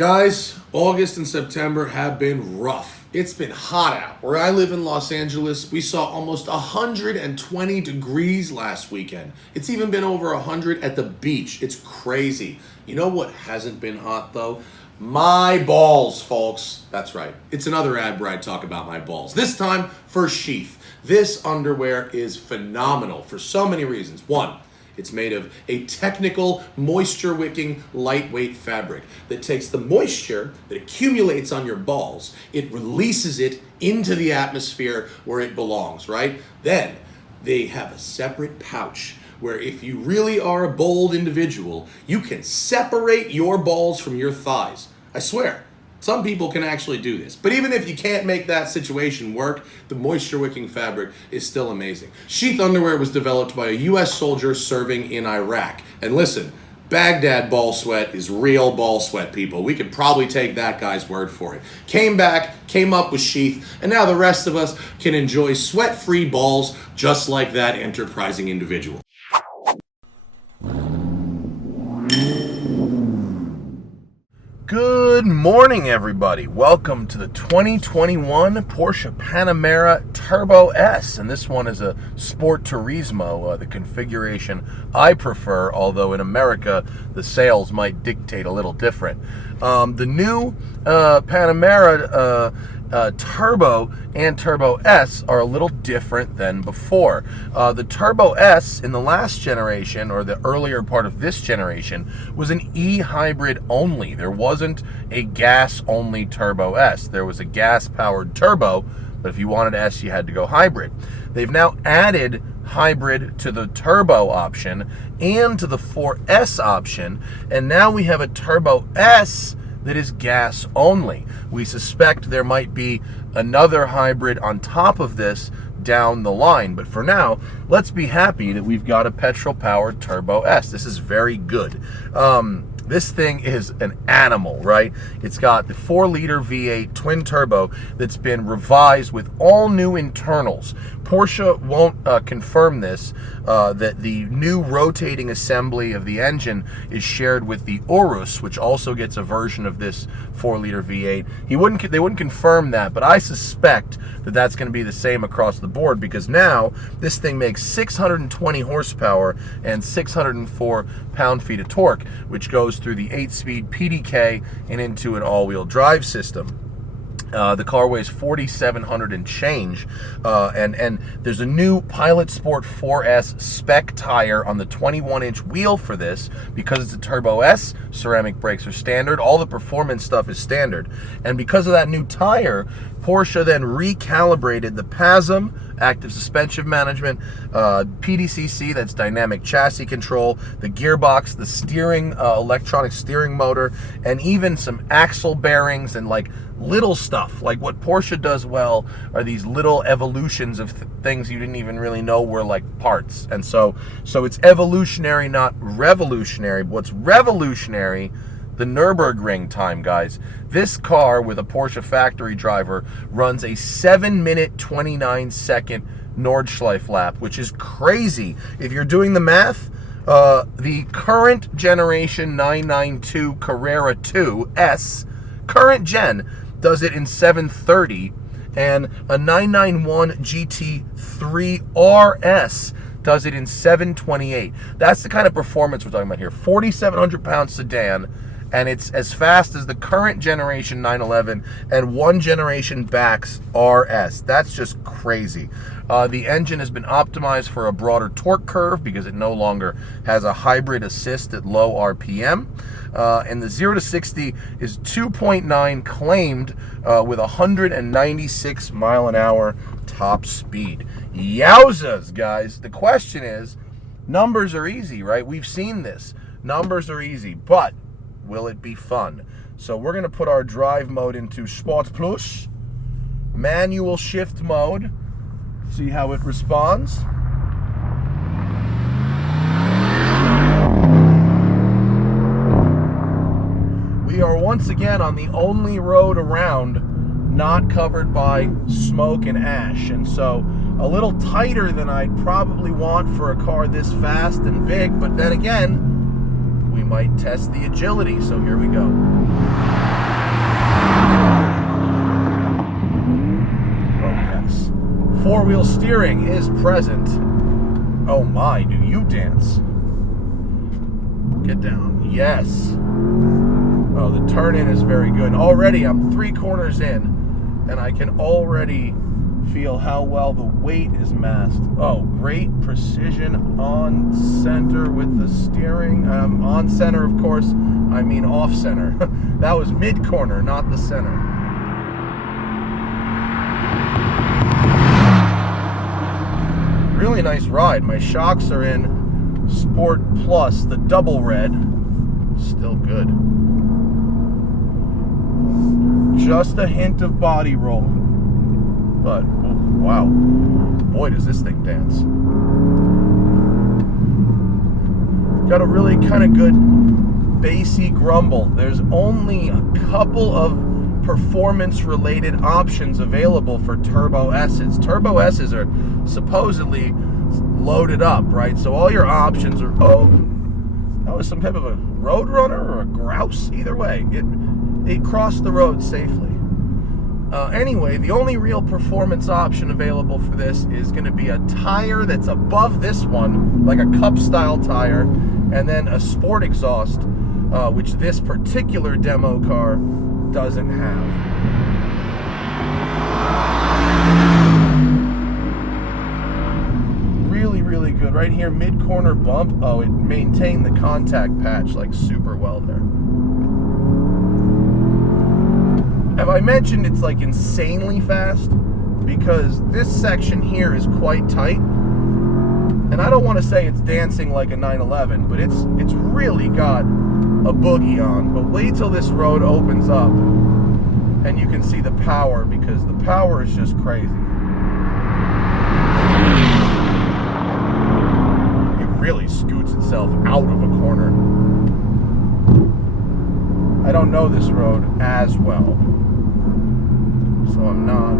Guys, August and September have been rough. It's been hot out. Where I live in Los Angeles, we saw almost 120 degrees last weekend. It's even been over 100 at the beach. It's crazy. You know what hasn't been hot though? My balls, folks. That's right. It's another ad where I talk about my balls. This time for Sheath. This underwear is phenomenal for so many reasons. One, it's made of a technical, moisture-wicking, lightweight fabric that takes the moisture that accumulates on your balls, it releases it into the atmosphere where it belongs, right? Then they have a separate pouch where if you really are a bold individual, you can separate your balls from your thighs. I swear. Some people can actually do this. But even if you can't make that situation work, the moisture-wicking fabric is still amazing. Sheath underwear was developed by a U.S. soldier serving in Iraq. And listen, Baghdad ball sweat is real ball sweat, people. We could probably take that guy's word for it. Came back, came up with Sheath, and now the rest of us can enjoy sweat-free balls just like that enterprising individual. Good morning, everybody. Welcome to the 2021 Porsche Panamera Turbo S. And this one is a Sport Turismo, the configuration I prefer, although in America the sales might dictate a little different. The new Panamera Turbo and Turbo S are a little different than before. The Turbo S in the last generation, or the earlier part of this generation, was an e-hybrid only. There wasn't a gas-only Turbo S. There was a gas-powered turbo, but if you wanted S, you had to go hybrid. They've now added hybrid to the turbo option and to the 4S option, and now we have a Turbo S that is gas only. We suspect there might be another hybrid on top of this down the line, but for now, let's be happy that we've got a petrol-powered Turbo S. This is very good. This thing is an animal, right? It's got the 4-liter V8 twin turbo that's been revised with all new internals. Porsche won't confirm this, that the new rotating assembly of the engine is shared with the Urus, which also gets a version of this 4-liter V8. They wouldn't confirm that, but I suspect that that's going to be the same across the board, because now this thing makes 620 horsepower and 604 pound-feet of torque, which goes through the 8-speed PDK and into an all-wheel drive system. The car weighs 4,700 and change, and there's a new Pilot Sport 4S spec tire on the 21-inch wheel for this. Because it's a Turbo S, ceramic brakes are standard. All the performance stuff is standard. And because of that new tire, Porsche then recalibrated the PASM, active suspension management, PDCC, that's dynamic chassis control, the gearbox, the steering, electronic steering motor, and even some axle bearings and like little stuff. Like what Porsche does well are these little evolutions of things you didn't even really know were like parts. And so it's evolutionary, not revolutionary. But what's revolutionary, the Nurburgring time, guys. This car with a Porsche factory driver runs a 7-minute, 29-second Nordschleife lap, which is crazy. If you're doing the math, the current generation 992 Carrera 2 S, current gen, does it in 7:30, and a 991 GT3 RS does it in 7:28. That's the kind of performance we're talking about here. 4,700 pound sedan, and it's as fast as the current generation 911 and one generation back's RS. That's just crazy. The engine has been optimized for a broader torque curve because it no longer has a hybrid assist at low RPM. And the 0 to 60 is 2.9 claimed with 196 mile an hour top speed. Yowzas, guys. The question is, numbers are easy, right? We've seen this. Numbers are easy, but will it be fun? So we're going to put our drive mode into Sport Plus, manual shift mode, see how it responds. We are once again on the only road around not covered by smoke and ash, and so a little tighter than I'd probably want for a car this fast and big, but then again, we might test the agility, so here we go. Four-wheel steering is present. Oh my, do you dance? Get down. Yes. Oh, the turn-in is very good. Already, I'm 3 corners in, and I can already feel how well the weight is masked. Oh, great precision on center with the steering. On center, of course, I mean off center. That was mid-corner, not the center. Really nice ride. My shocks are in Sport Plus, the double red. Still good. Just a hint of body roll. But, oh, wow. Boy, does this thing dance. Got a really kind of good bassy grumble. There's only a couple of performance-related options available for Turbo S's. Turbo S's are supposedly loaded up, right? So all your options are, oh, that was some type of a Roadrunner or a Grouse. Either way, it crossed the road safely. Anyway, the only real performance option available for this is going to be a tire that's above this one, like a cup-style tire, and then a sport exhaust, which this particular demo car doesn't have. Really, really good. Right here, mid-corner bump. Oh, it maintained the contact patch like super well there. Have I mentioned it's like insanely fast? Because this section here is quite tight. And I don't want to say it's dancing like a 911, but it's really got a boogie on. But wait till this road opens up and you can see the power, because the power is just crazy. It really scoots itself out of a corner. I don't know this road as well, so I'm not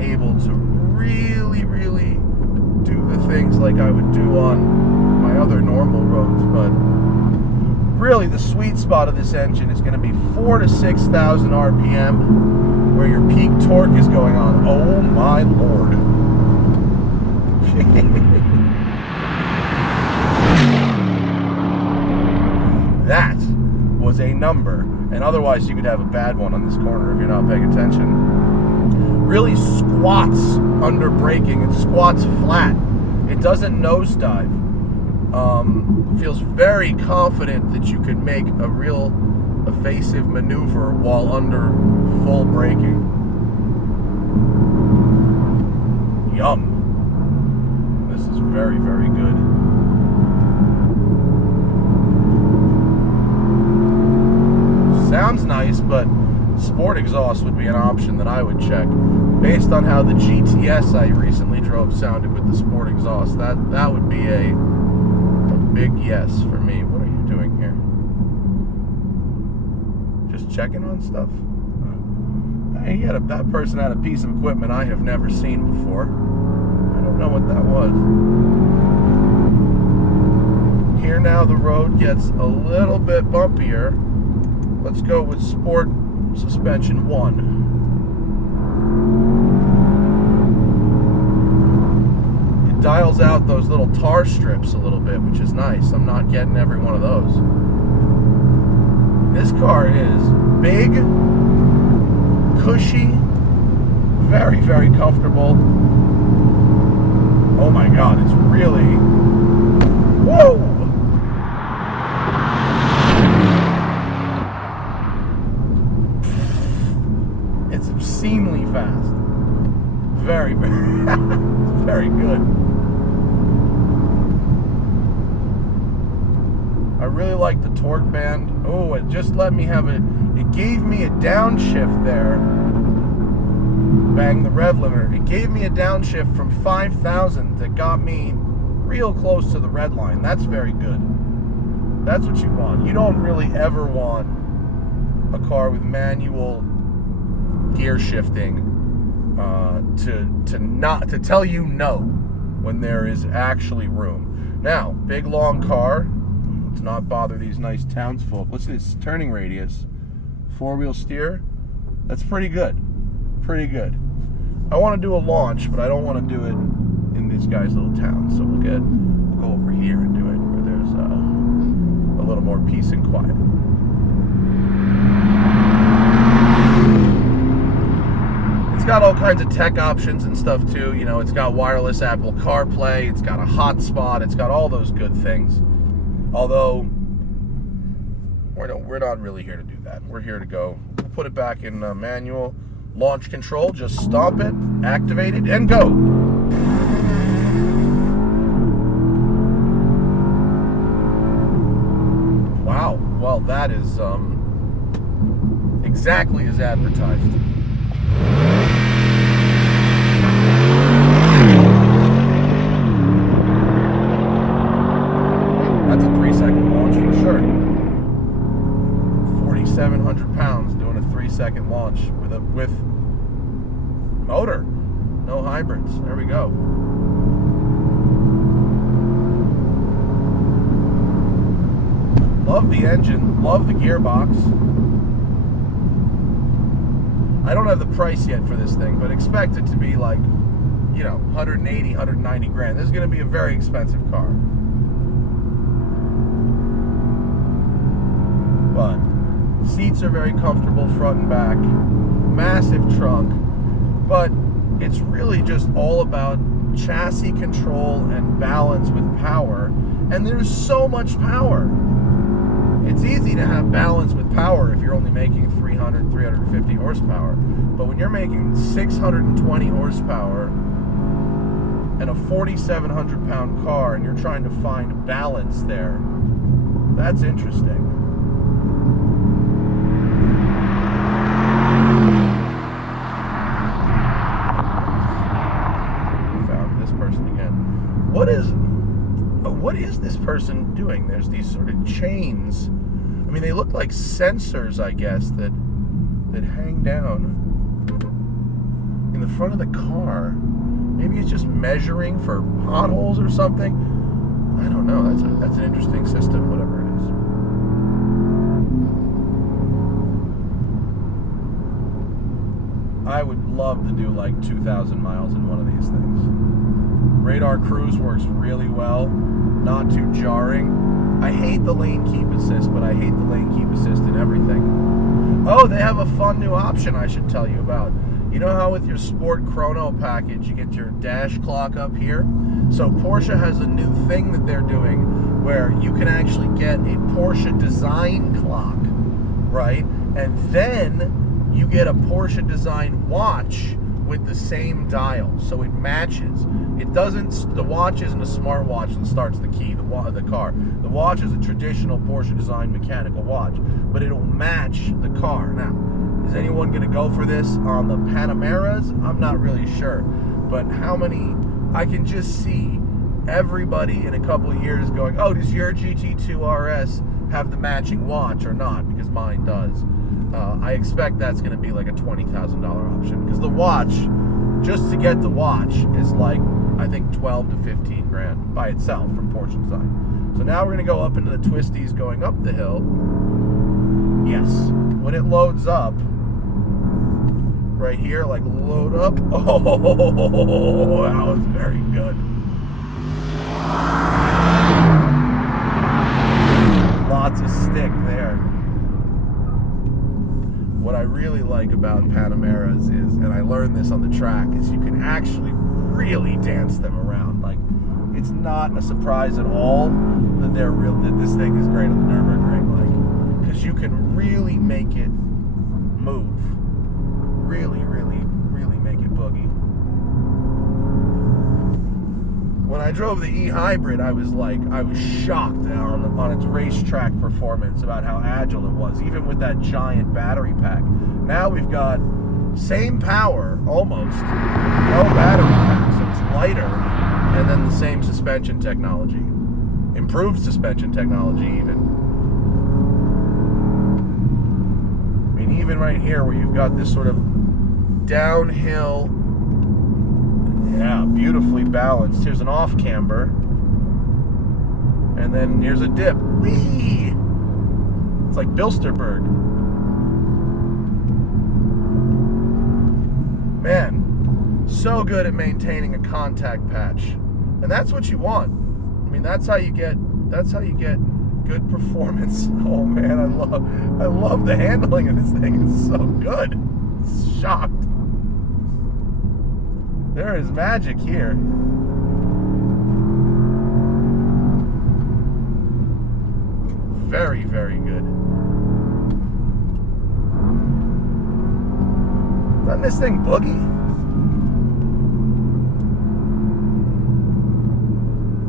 able to really do the things like I would do on my other normal roads. But really, the sweet spot of this engine is going to be 4,000 to 6,000 RPM, where your peak torque is going on. Oh my lord. That was a number. And otherwise you could have a bad one on this corner if you're not paying attention. Really squats under braking. It squats flat. It doesn't nosedive. Feels very confident that you can make a real evasive maneuver while under full braking. Yum. This is very, very good. Sounds nice, but sport exhaust would be an option that I would check. Based on how the GTS I recently drove sounded with the sport exhaust, that would be a big yes for me. What are you doing here? Just checking on stuff? Hey, that person had a piece of equipment I have never seen before. I don't know what that was. Here now the road gets a little bit bumpier. Let's go with Sport Suspension 1. It dials out those little tar strips a little bit, which is nice. I'm not getting every one of those. This car is big, cushy, very, very comfortable. Oh my God, it's really... Whoa! Obscenely fast. Very, very, very good. I really like the torque band. Oh, it just let me have it gave me a downshift there. Bang the rev limiter. It gave me a downshift from 5,000 that got me real close to the red line. That's very good. That's what you want. You don't really ever want a car with manual gear shifting to tell you no when there is actually room. Now, big long car. Let's not bother these nice townsfolk. What's this turning radius? 4-wheel steer. That's pretty good. Pretty good. I want to do a launch, but I don't want to do it in this guy's little town. So we'll go over here and do it where there's a little more peace and quiet. It's got all kinds of tech options and stuff too. You know, it's got wireless Apple CarPlay, it's got a hotspot, it's got all those good things. Although we're not really here to do that. We're here to go put it back in manual launch control. Just stomp it, activate it, and go. Wow. Well, that is exactly as advertised. That's a 3-second launch for sure. 4,700 pounds doing a 3-second launch with motor, no hybrids. There we go. Love the engine, love the gearbox. I don't have the price yet for this thing, but expect it to be like, 180, 190 grand. This is going to be a very expensive car. But seats are very comfortable front and back, massive trunk, but it's really just all about chassis control and balance with power, and there's so much power. It's easy to have balance with power if you're only making 300, 350 horsepower, but when you're making 620 horsepower and a 4,700 pound car and you're trying to find balance there, that's interesting. What is this person doing? There's these sort of chains. I mean, they look like sensors, I guess, that hang down in the front of the car. Maybe it's just measuring for potholes or something. I don't know. That's an interesting system, whatever it is. I would love to do like 2,000 miles in one of these things. Radar cruise works really well, not too jarring. I hate the lane keep assist, but I hate the lane keep assist in everything. Oh, they have a fun new option I should tell you about. You know how with your Sport Chrono package, you get your dash clock up here? So Porsche has a new thing that they're doing where you can actually get a Porsche design clock, right? And then you get a Porsche design watch with the same dial, so it matches. It doesn't. The watch isn't a smart watch that starts the key, the car. The watch is a traditional Porsche design mechanical watch, but it'll match the car. Now, is anyone going to go for this on the Panameras? I'm not really sure, but how many? I can just see everybody in a couple of years going, "Oh, does your GT3 RS have the matching watch or not?" Because mine does. I expect that's going to be like a $20,000 option, because the watch, just to get the watch, is like, I think 12 to 15 grand by itself from Porsche Design. So now we're going to go up into the twisties going up the hill. Yes, when it loads up, right here, like load up. Oh, that was very good. Lots of stick there. What I really like about Panameras is, and I learned this on the track, is you can actually really dance them around. Like, it's not a surprise at all that that this thing is great on the Nurburgring, like, because you can really make it move, really make it boogie. When I drove the e-hybrid, I was shocked on its racetrack performance about how agile it was, even with that giant battery pack. Now we've got same power, almost, no battery pack, so it's lighter, and then the same suspension technology. Improved suspension technology, even. I mean, even right here where you've got this sort of downhill, yeah, beautifully balanced. Here's an off camber, and then here's a dip. Whee! It's like Bilsterberg. Man, so good at maintaining a contact patch, and that's what you want. I mean, that's how you get good performance. Oh man, I love the handling of this thing. It's so good. Shocked. There is magic here. Very, very good. Doesn't this thing boogie?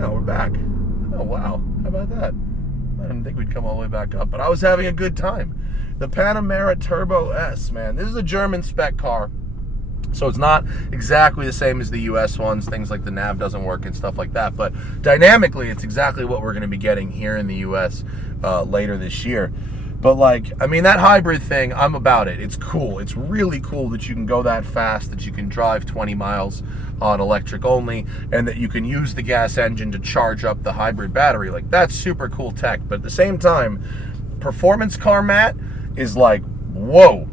Yeah, we're back. Oh wow, how about that? I didn't think we'd come all the way back up, but I was having a good time. The Panamera Turbo S, man. This is a German spec car, so it's not exactly the same as the US ones. Things like the nav doesn't work and stuff like that, but dynamically it's exactly what we're going to be getting here in the US later this year. But like, I mean, that hybrid thing, I'm about it. It's cool. It's really cool that you can go that fast, that you can drive 20 miles on electric only, and that you can use the gas engine to charge up the hybrid battery. Like, that's super cool tech. But at the same time, performance car Matt is like, whoa.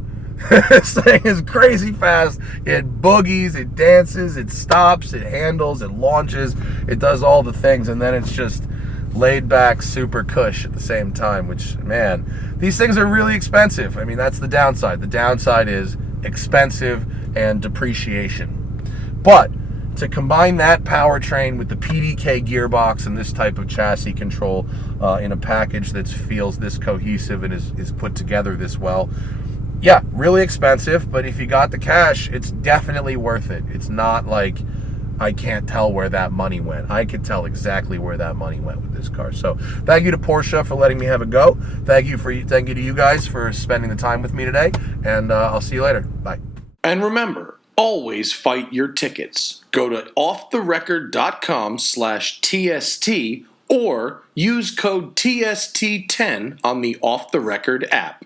This thing is crazy fast. It boogies, it dances, it stops, it handles, it launches, it does all the things, and then it's just laid back, super cush at the same time, which, man, these things are really expensive. I mean, that's the downside. The downside is expensive and depreciation. But to combine that powertrain with the PDK gearbox and this type of chassis control in a package that feels this cohesive and is put together this well, yeah, really expensive, but if you got the cash, it's definitely worth it. It's not like I can't tell where that money went. I could tell exactly where that money went with this car. So thank you to Porsche for letting me have a go. Thank you to you guys for spending the time with me today, and I'll see you later. Bye. And remember, always fight your tickets. Go to offtherecord.com/TST or use code TST10 on the Off the Record app.